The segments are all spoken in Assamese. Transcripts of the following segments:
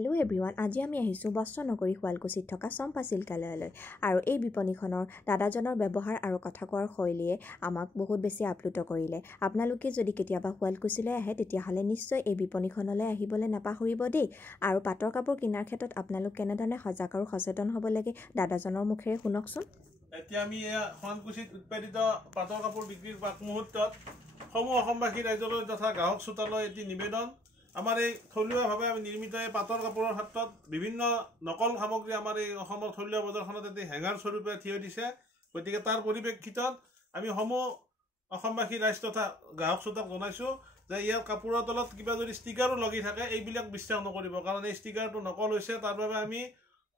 হেল্ল' এভৰিৱান, আজি আমি আহিছোঁ বস্ত্ৰনগৰী শুৱালকুছিত থকা চম্পা চিল্কালয়লৈ। আৰু এই বিপণীখনৰ দাদাজনৰ ব্যৱহাৰ আৰু কথা কোৱাৰ শৈলীয়ে আমাক বহুত বেছি আপ্লুত কৰিলে। আপোনালোকে যদি কেতিয়াবা শুৱালকুছিলৈ আহে তেতিয়াহ'লে নিশ্চয় এই বিপণীখনলৈ আহিবলৈ নাপাহৰিব দেই। আৰু পাটৰ কাপোৰ কিনাৰ ক্ষেত্ৰত আপোনালোক কেনেধৰণে সজাগ আৰু সচেতন হ'ব লাগে দাদাজনৰ মুখেৰে শুনকচোন। এতিয়া আমি শুৱালকুছিত উৎপাদিত পাটৰ কাপোৰ বিক্ৰীৰ মুহূৰ্তত সমূহ অসমবাসী ৰাইজলৈ তথা গ্ৰাহক শ্ৰোতালৈ এটি নিবেদন। আমাৰ এই থলুৱাভাৱে আমি নিৰ্মিত এই পাটৰ কাপোৰৰ ক্ষেত্ৰত বিভিন্ন নকল সামগ্ৰী আমাৰ এই অসমৰ থলুৱা বজাৰখনত এটি হেঙাৰ স্বৰূপে থিয় দিছে। গতিকে তাৰ পৰিপ্ৰেক্ষিতত আমি সমূহ অসমবাসী ৰাইজ তথা গ্ৰাহক শ্ৰোতাক জনাইছোঁ যে ইয়াৰ কাপোৰৰ তলত কিবা যদি ষ্টিকাৰো লাগি থাকে এইবিলাক বিশ্বাস নকৰিব, কাৰণ এই ষ্টিকাৰটো নকল হৈছে। তাৰ বাবে আমি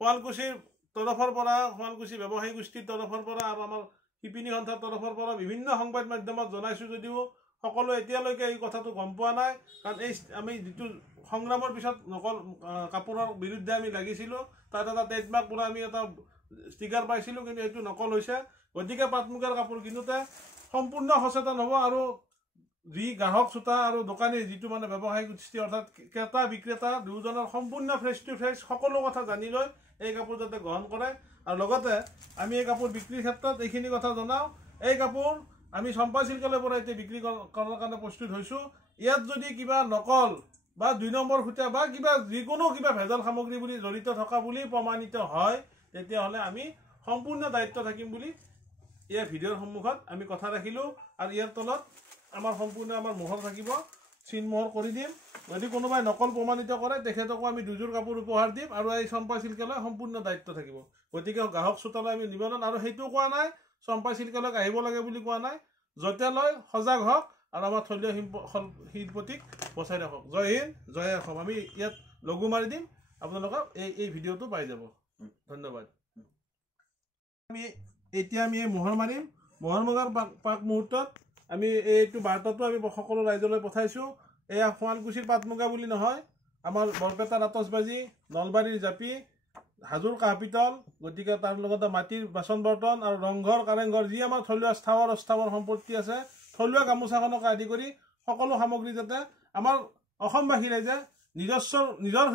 শুৱালকুছিৰ তৰফৰ পৰা, শুৱালকুছি ব্যৱসায়ী গোষ্ঠীৰ তৰফৰ পৰা আৰু আমাৰ শিপিনী সন্থাৰ তৰফৰ পৰা বিভিন্ন সংবাদ মাধ্যমত জনাইছোঁ যদিও সকলোৱে এতিয়ালৈকে এই কথাটো গম পোৱা নাই। কাৰণ এই আমি যিটো সংগ্ৰামৰ পিছত নকল কাপোৰৰ বিৰুদ্ধে আমি লাগিছিলোঁ, তাত এটা ট্ৰেডমাৰ্ক পৰা আমি এটা ষ্টিকাৰ পাইছিলোঁ, কিন্তু এইটো নকল হৈছে। গতিকে পাট মুগাৰ কাপোৰ কিনোতে সম্পূৰ্ণ সচেতন হ'ব আৰু যি গ্ৰাহক শ্ৰোতা আৰু দোকানীৰ যিটো মানে ব্যৱসায়িক গোষ্ঠী অৰ্থাৎ ক্ৰেতা বিক্ৰেতা দুয়োজনৰ সম্পূৰ্ণ ফেচ টু ফেচ সকলো কথা জানি লৈ এই কাপোৰ যাতে গ্ৰহণ কৰে। আৰু লগতে আমি এই কাপোৰ বিক্ৰীৰ ক্ষেত্ৰত এইখিনি কথা জনাওঁ, এই কাপোৰ আমি চম্পা চিল্কালয়ৰ পৰা এতিয়া বিক্ৰী কৰাৰ কাৰণে প্ৰস্তুত হৈছোঁ। ইয়াত যদি কিবা নকল বা 2 নম্বৰ সূতা বা কিবা যিকোনো কিবা ভেজাল সামগ্ৰী বুলি জড়িত থকা বুলি প্ৰমাণিত হয়, তেতিয়াহ'লে আমি সম্পূৰ্ণ দায়িত্ব থাকিম বুলি ইয়াৰ ভিডিঅ'ৰ সন্মুখত আমি কথা ৰাখিলোঁ। আৰু ইয়াৰ তলত আমাৰ সম্পূৰ্ণ আমাৰ মোহৰ থাকিব, চিনমোহৰ কৰি দিম। যদি কোনোবাই নকল প্ৰমাণিত কৰে তেখেতকো আমি 2যোৰ কাপোৰ উপহাৰ দিম আৰু এই চম্পা চিল্কালয় সম্পূৰ্ণ দায়িত্ব থাকিব। গতিকে গ্ৰাহক শ্ৰোতালৈ আমি নিবেদন, আৰু সেইটো কোৱা নাই চম্পা চিল্কালয়ক আহিব লাগে বুলি কোৱা নাই, য'তেলৈ সজাগ হওক আৰু আমাৰ থলুৱা শিল্পটিক বচাই ৰাখক। জয় হিন্দ, জয় অসম। আমি ইয়াত লগু মাৰি দিম, আপোনালোকক এই ভিডিঅ'টো পাই যাব। ধন্যবাদ। এতিয়া আমি এই মোহৰ মাৰিম। মোহৰ মৰাৰ পাক মুহূৰ্তত আমি এইটো বাৰ্তাটো আমি সকলো ৰাইজলৈ পঠাইছোঁ। এয়া শুৱালকুছিৰ পাট মুগা বুলি নহয়, আমাৰ বৰপেটাৰ আতচবাজি, নলবাৰীৰ জাপি, হাজোৰ কাঁহ পিতল, গতিকে তাৰ লগতে মাটিৰ বাচন বৰ্তন আৰু ৰংঘৰ কাৰেংঘৰ যি আমাৰ থলুৱা স্থাৱৰ অস্থাৱৰ সম্পত্তি আছে, থলুৱা গামোচাখনকে আদি কৰি সকলো সামগ্ৰী যাতে আমাৰ অসমবাসী ৰাইজে নিজৰ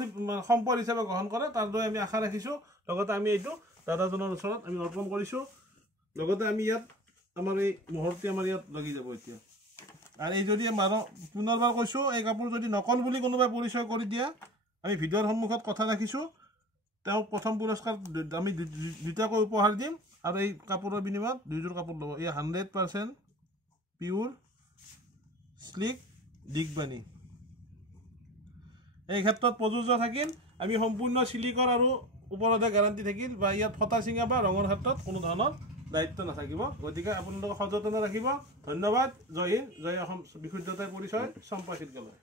সম্পদ হিচাপে গ্ৰহণ কৰে, তাৰ দৰে আমি আশা ৰাখিছোঁ। লগতে আমি এইটো দাদাজনৰ ওচৰত আমি অৰ্পণ কৰিছোঁ। লগতে আমি ইয়াত আমাৰ এই মোহৰটি আমাৰ ইয়াত লাগি যাব এতিয়া। আৰু এই যদি পুনৰবাৰ কৈছোঁ, এই কাপোৰ যদি নকল বুলি কোনোবাই পৰিচয় কৰি দিয়ে, আমি ভিডিঅ'ৰ সন্মুখত কথা ৰাখিছোঁ, তেওঁক প্ৰথম পুৰস্কাৰ আমি 2টাকৈ উপহাৰ দিম আৰু এই কাপোৰৰ বিনিময়ত 2যোৰ কাপোৰ ল'ব। এই 100% পিয়ৰ স্লিক দিগবাণী। এই ক্ষেত্ৰত প্ৰযোজ্য থাকিল আমি সম্পূৰ্ণ চিলিকৰ আৰু ওপৰতে গেৰাণ্টি থাকিল, বা ইয়াত ফটা চিঙা বা ৰঙৰ ক্ষেত্ৰত কোনো ধৰণৰ দায়িত্ব নাথাকিব। গতিকে আপোনালোকে সযতনে ৰাখিব। ধন্যবাদ। জয় হিন্দ, জয় অসম। বিশুদ্ধতাৰ পৰিচয়, চম্পা চিল্কালয়।